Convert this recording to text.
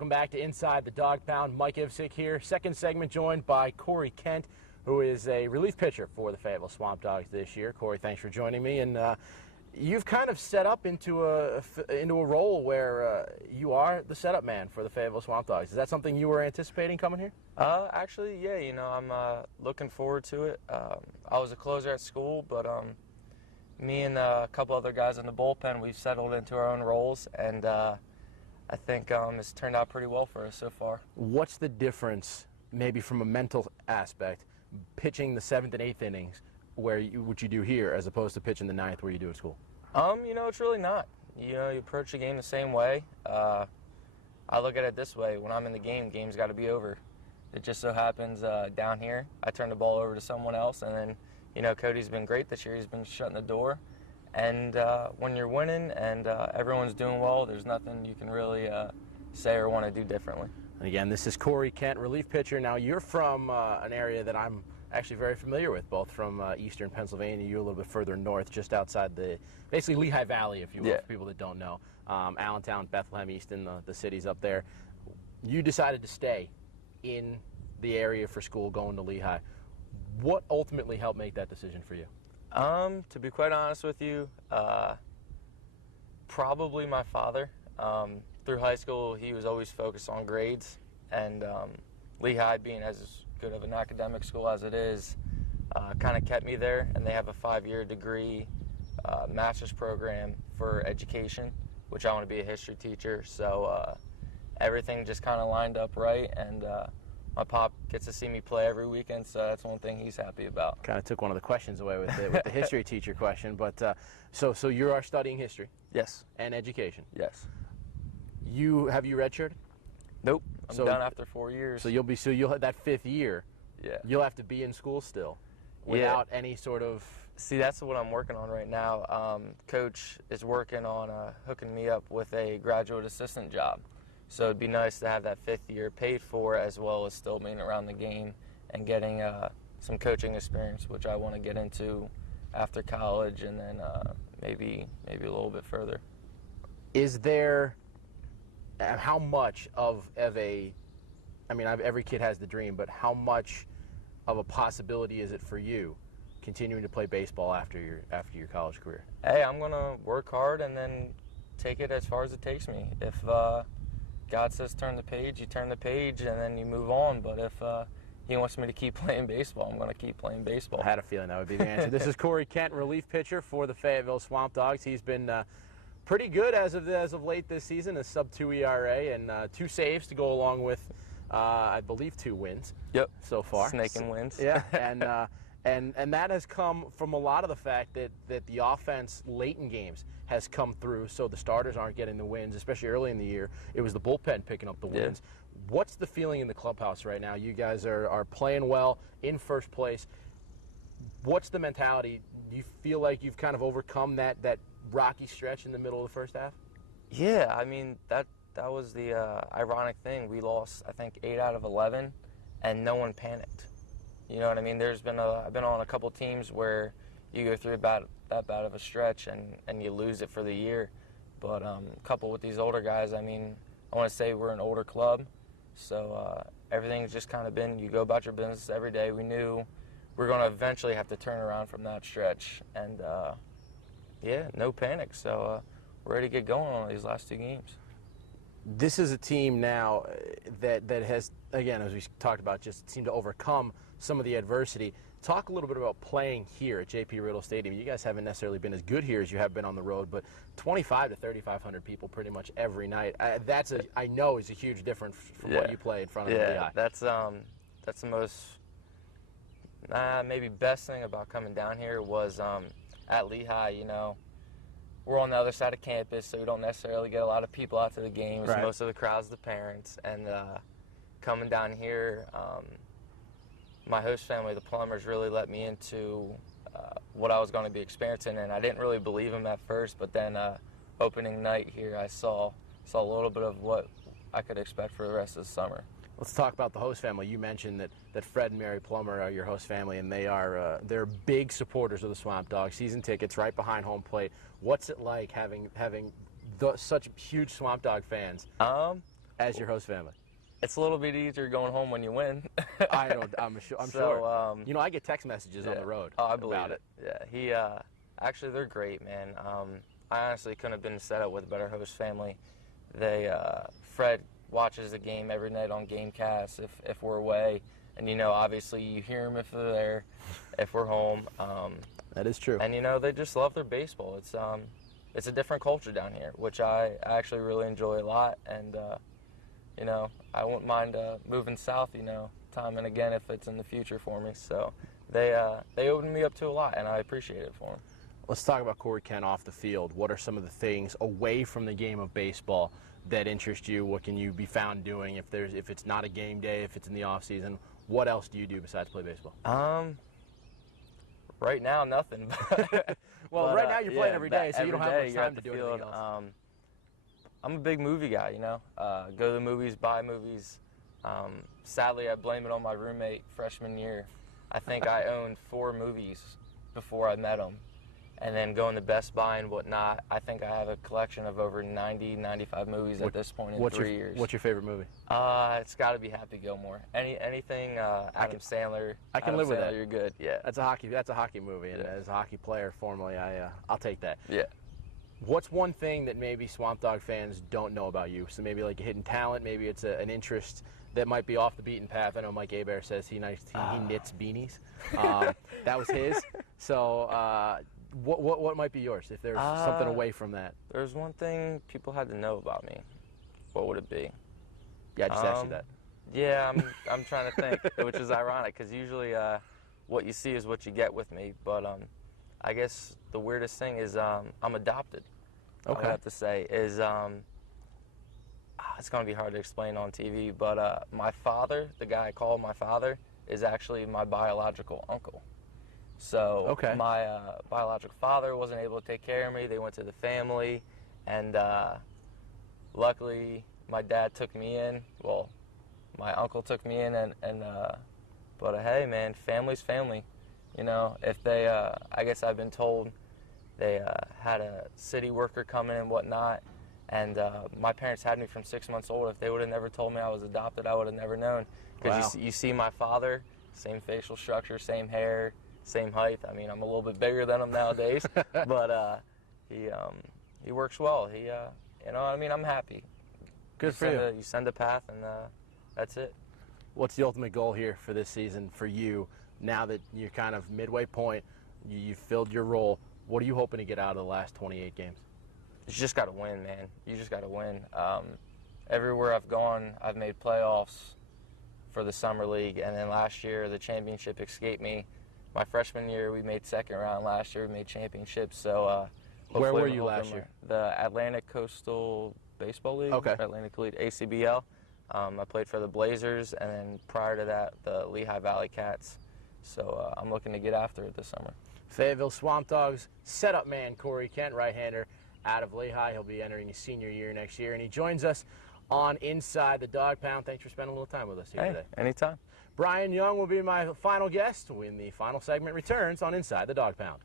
Welcome back to Inside the Dog Pound. Mike Ivcic here. Second segment joined by Cory Kent, who is a relief pitcher for the Fayetteville SwampDogs this year. Cory, thanks for joining me. And you've kind of set up into a role where you are the setup man for the Fayetteville SwampDogs. Is that something you were anticipating coming here? Actually, yeah. You know, I'm looking forward to it. I was a closer at school, but me and a couple other guys in the bullpen, we've settled into our own roles, and I think it's turned out pretty well for us so far. What's the difference, maybe from a mental aspect, pitching the 7th and 8th innings, what you do here, as opposed to pitching the 9th where you do at school? You know, it's really not. You know, you approach the game the same way. I look at it this way: when I'm in the game's got to be over. It just so happens down here, I turn the ball over to someone else, and then, you know, Cody's been great this year. He's been shutting the door. And when you're winning and everyone's doing well, there's nothing you can really say or want to do differently. And again, this is Cory Kent, relief pitcher. Now, you're from an area that I'm actually very familiar with, both from eastern Pennsylvania. You're a little bit further north, just outside basically Lehigh Valley, if you will, for people that don't know. Allentown, Bethlehem, Easton, the cities up there. You decided to stay in the area for school, going to Lehigh. What ultimately helped make that decision for you? To be quite honest with you, probably my father. Through high school, he was always focused on grades, and Lehigh, being as good of an academic school as it is, kind of kept me there. And they have a 5-year degree master's program for education, which I want to be a history teacher. So everything just kind of lined up right, and my pop gets to see me play every weekend, so that's one thing he's happy about. Kind of took one of the questions away with the history teacher question, but so you are studying history? Yes. And education? Yes. Have you redshirted? Nope. I'm done after 4 years. So you'll have that 5th year. Yeah. You'll have to be in school still, without any sort of. See, that's what I'm working on right now. Coach is working on hooking me up with a graduate assistant job. So it'd be nice to have that 5th year paid for, as well as still being around the game and getting some coaching experience, which I want to get into after college, and then maybe a little bit further. Is there, how much of a, I mean, every kid has the dream, but how much of a possibility is it for you continuing to play baseball after your college career? Hey, I'm gonna work hard and then take it as far as it takes me. If God says turn the page, you turn the page, and then you move on. But if he wants me to keep playing baseball, I'm going to keep playing baseball. I had a feeling that would be the answer. This is Cory Kent, relief pitcher for the Fayetteville SwampDogs. He's been pretty good as of late this season, a sub-2 ERA and 2 saves to go along with, I believe, 2 wins. Yep. So far. Snaking wins. Yeah, and that has come from a lot of the fact that the offense late in games has come through, so the starters aren't getting the wins, especially early in the year. It was the bullpen picking up the wins. What's the feeling in the clubhouse right now? You guys are playing well, in first place. What's the mentality? Do you feel like you've kind of overcome that rocky stretch in the middle of the first half? Yeah, I mean, that was the ironic thing. We lost, I think, 8 out of 11, and no one panicked. You know what I mean? I've been on a couple teams where you go through that bad of a stretch and you lose it for the year. But coupled with these older guys, I mean, I want to say we're an older club, so everything's just kind of been, you go about your business every day. We knew we were going to eventually have to turn around from that stretch, and yeah, no panic. So we're ready to get going on these last 2 games. This is a team now that has, again, as we talked about, just seemed to overcome some of the adversity. Talk a little bit about playing here at J.P. Riddle Stadium. You guys haven't necessarily been as good here as you have been on the road, but 2,500 to 3,500 people pretty much every night. I know is a huge difference from what you play in front of the Lehigh. That's the most maybe best thing about coming down here was at Lehigh. You know, we're on the other side of campus, so we don't necessarily get a lot of people out to the games. Right. Most of the crowd's the parents, and coming down here. My host family, the Plumbers, really let me into what I was going to be experiencing, and I didn't really believe them at first, but then opening night here, I saw a little bit of what I could expect for the rest of the summer. Let's talk about the host family. You mentioned that Fred and Mary Plummer are your host family, and they're big supporters of the SwampDogs. Season tickets right behind home plate. What's it like having such huge SwampDog fans as your host family? It's a little bit easier going home when you win. I'm sure. You know, I get text messages on the road. Oh, I believe about it. Yeah, actually, they're great, man. I honestly couldn't have been set up with a better host family. Fred watches the game every night on GameCast if we're away, and you know, obviously, you hear them if they're there, if we're home. That is true. And you know, they just love their baseball. It's a different culture down here, which I actually really enjoy a lot, and you know, I wouldn't mind moving south, you know, time and again if it's in the future for me. So they opened me up to a lot, and I appreciate it for them. Let's talk about Cory Kent off the field. What are some of the things away from the game of baseball that interest you? What can you be found doing if it's not a game day, if it's in the off season? What else do you do besides play baseball? Right now, nothing. Well, right now you're playing every day, so you don't have much time to do anything else. I'm a big movie guy, you know. Go to the movies, buy movies. Sadly, I blame it on my roommate freshman year. I think I owned 4 movies before I met him. And then going to Best Buy and whatnot, I think I have a collection of over 90, 95 movies at this point in 3 years. What's your favorite movie? It's got to be Happy Gilmore. Anything Adam Sandler. I can live with that. You're good. Yeah. That's a hockey movie, and as a hockey player formerly, I'll take that. Yeah. What's one thing that maybe Swamp Dog fans don't know about you? So maybe like a hidden talent, maybe it's an interest that might be off the beaten path. I know Mike Hebert says he knits beanies. That was his. So what might be yours if there's something away from that? There's one thing people had to know about me. What would it be? Yeah, I just asked you that. Yeah, I'm trying to think, which is ironic because usually what you see is what you get with me. But I guess the weirdest thing is I'm adopted. Okay. I have to say is it's going to be hard to explain on TV, but my father, the guy I call my father, is actually my biological uncle. So my biological father wasn't able to take care of me. They went to the family, and luckily my dad took me in. Well, my uncle took me in, but hey, man, family's family. You know, if they, I guess I've been told they had a city worker come in and whatnot, and my parents had me from 6 months old. If they would have never told me I was adopted, I would have never known. Because you see my father, same facial structure, same hair, same height. I mean, I'm a little bit bigger than him nowadays, but he works well. You know, I mean, I'm happy. Good for you. You send a path, and that's it. What's the ultimate goal here for this season for you? Now that you're kind of midway point, you've filled your role. What are you hoping to get out of the last 28 games? You just got to win, man. You just got to win. Everywhere I've gone, I've made playoffs for the summer league, and then last year the championship escaped me. My freshman year, we made second round. Last year, we made championships. So, where were you last year? The Atlantic Coastal Baseball League. Okay. Atlantic League, ACBL. I played for the Blazers, and then prior to that, the Lehigh Valley Cats. So I'm looking to get after it this summer. Fayetteville Swamp Dogs setup man Cory Kent, right-hander out of Lehigh. He'll be entering his senior year next year, and he joins us on Inside the Dog Pound. Thanks for spending a little time with us here today. Anytime. Brian Young will be my final guest when the final segment returns on Inside the Dog Pound.